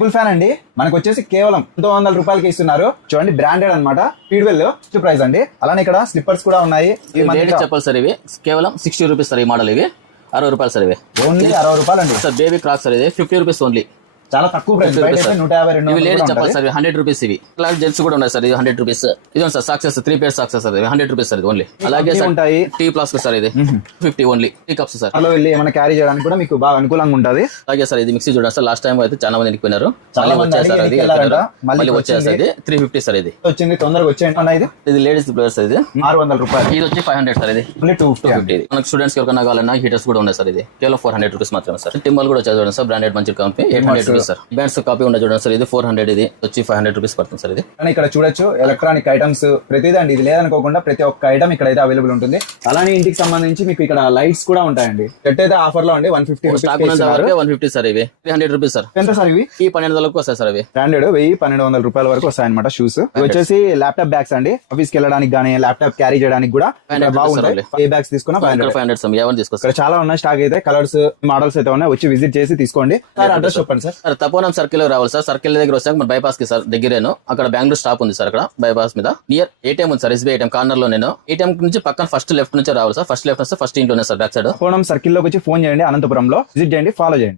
Full fan అండి మనకు వచ్చేసి కేవలం 900 రూపాయలకి ఇస్తున్నారు. చూడండి బ్రాండెడ్ అనమాట. స్పీడ్వెల్ ఫస్ట్ ప్రైస్ అండి. అలానే ఇక్కడ స్లిప్పర్స్ కూడా ఉన్నాయి. చెప్పాలి సార్ ఇవి కేవలం 60 రూపీస్ సార్. ఈ మోడల్ ఇవి 60 రూపాయలు సార్. ఇవి ఓన్లీ 60 రూపాయలు అండి సార్. Baby cracks sir. ఇది 50 రూపీస్ ఓన్లీ. చాలా తక్కువ ప్రైస్. 152 ఇవి లేడీస్ చెప్పాలి సార్. 100 రూపీస్ ఇవి. అలాగే జెంట్స్ కూడా ఉన్నాయి సార్. ఇది 100 రూపీస్. ఇది సార్ సాక్సెస్ 3 పేర్ సాక్సెస్ సార్. 100 rupees sir. ఇది ఓన్లీ. అలాగే ఉంటాయి టీ ప్లాస్ సార్. ఇది 50 ఓన్లీ. Tea cups sir. అలా వెళ్ళి ఏమైనా క్యారీ చేయడానికి కూడా మీకు బాగా అనుకూలంగా ఉంటుంది. అలాగే సార్ ఇది మిక్సీ చూడండి సార్. లాస్ట్ టైం అయితే చాలా మంది ఎక్కిపోయినారు. మళ్ళీ వచ్చేసారు. అది మళ్ళీ వచ్చేసారు. అది 350 సార్. ఇది వచ్చింది తొందరగా వచ్చేయండి. ఇది లేడీస్ ప్లేయర్ సార్. ఇది 600 రూపాయలు. ఇది వచ్చి 500 సార్. ఇది 250. మనకు స్టూడెంట్స్ ఎవరికైనా కావాలన్నా హీటర్స్ కూడా ఉన్నాయి సార్. ఇది కేవలం 400 రూపీస్ మాత్రమే సార్. టింబల్ కూడా చూడండి సార్. బ్రాండెడ్ మంచి company 800 rupees sir. Bands copy ఉన్నాయి చూడండి సార్. ఇది 400. ఇది వచ్చి 500 రూపీస్ పడుతుంది సార్. ఇది ఇక్కడ చూడొచ్చు ఎలక్ట్రానిక్ ఐటమ్స్ ప్రతిదండి. ఇది లేదనుకోకుండా ప్రతి ఒక్క ఐటమ్ ఇక్కడ అయితే అవైలబుల్ ఉంటుంది. అలానే ఇంటికి సంబంధించి మీకు ఇక్కడ లైట్స్ కూడా ఉంటాయండి. సెట్ అయితే ఆఫర్ లో అండి 150 స్టాక్ 150 సార్. ఇవి 300 రూపీస్ సార్. ఎంత సార్ ఇవి? ఈ 1200 వస్తాయి సార్. ఇవి బ్రాండెడ్ 1000-1200 రూపాయల వరకు వస్తాయన్నమాట షూస్. ఇవి వచ్చేసి ల్యాప్టాప్ బ్యాగ్స్ అండి. ఆఫీస్ కి వెళ్ళడానికి గానీ ల్యాప్టాప్ క్యారీ చేయడానికి కూడా బాగుంటాయి. ఏ బ్యాగ్స్ తీసుకున్నా 500 ఎవరు తీసుకోవచ్చు. ఇక్కడ చాలా ఉన్నాయి స్టాక్ అయితే. కలర్స్ మోడల్స్ అయితే ఉన్నాయి. వచ్చి విజిట్ చేసి తీసుకోండి. అడ్రస్ చెప్పండి సార్. తపోనం సర్కిల్ రావాలి సార్. సర్కిల్ దగ్గర వస్తే మన బైపాస్ కి సార్ దగ్గరేను. అక్కడ బెంగళూరు స్టాప్ ఉంది సార్. అక్కడ బైపాస్ మీద నియర్ ఏటీఎం ఉంది సార్. ఎస్బీఐ ఏటీఎం కార్నర్ లో. నేను ఏటీఎం నుంచి పక్కన ఫస్ట్ లెఫ్ట్ నుంచి రావాలి సార్. ఫస్ట్ లెఫ్ట్ వస్తే ఫస్ట్ ఇంట్లోనే సార్ బ్యాక్ సైడ్. తపోనం సర్కిల్ లోకి వచ్చి ఫోన్ చేయండి. అనంతపురంలో విజిట్ చేయండి. ఫాలో చేయండి.